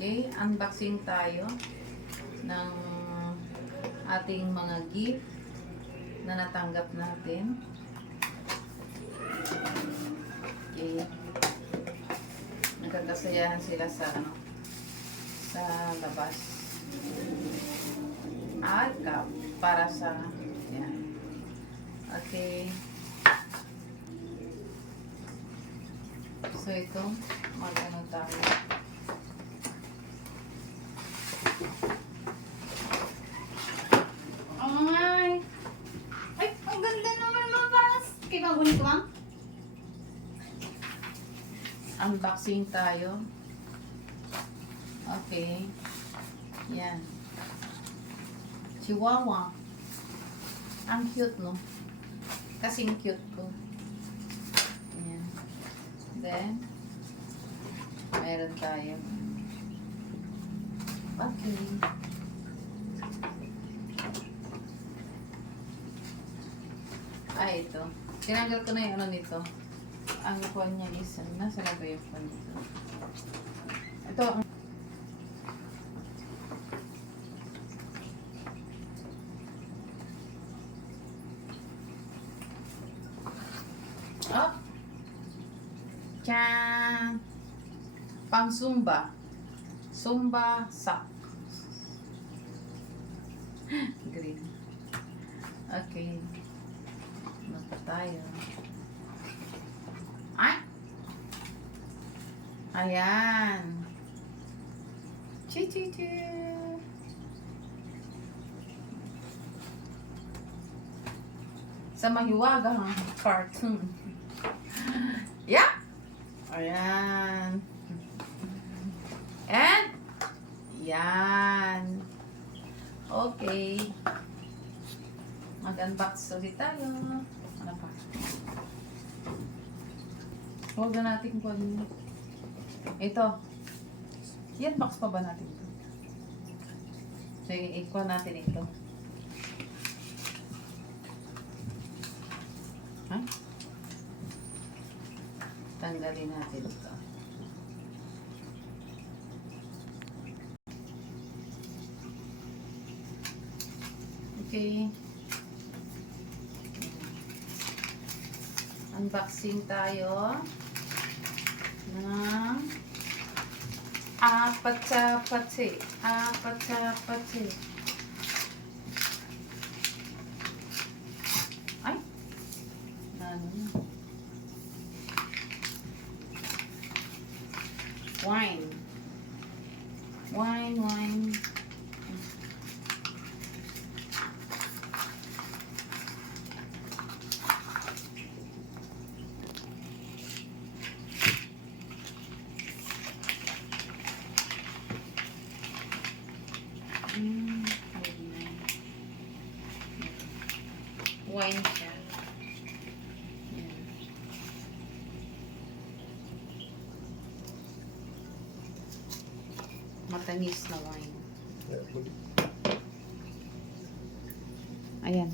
Okay, unboxing tayo ng ating mga gift na natanggap natin. Okay. Nagkakasayahan sila sa labas. At cup para sa yan. Okay. So ito, mag-ano tayo. Ay! Ay, ang ganda naman mga paras. Kaya bang ulit ko bang? Unboxing tayo. Okay. Yan. Chihuahua. Ang cute, no? Kasing cute ko. Yan. Then, meron tayo. Okay. Ay, ito. Tinanggal ko na yung ano nito. Ang phone niya is, nasa na ba yung phone nito? Ito, ang oh! Tiyaan! Pang Zumba. Zumba sock. Green. Okay. Mata tayo. Ay! Ayan. Chi-chi-chi. Sa mahiwagang cartoon. Yeah! Ayan. And, yan. Okay. Mag-unbox ulit tayo. Ano pa? Huwag na natin kung ano. Ito. Yan, box pa ba natin ito? So, i-kuha natin ito. Ha? Tanggalin natin ito. Okay. Unboxing tayo ng apat-sapati. Apat-sapati. Ay! Wine. Wine. Wine siya. Yan. Matamis na wine. Ayan.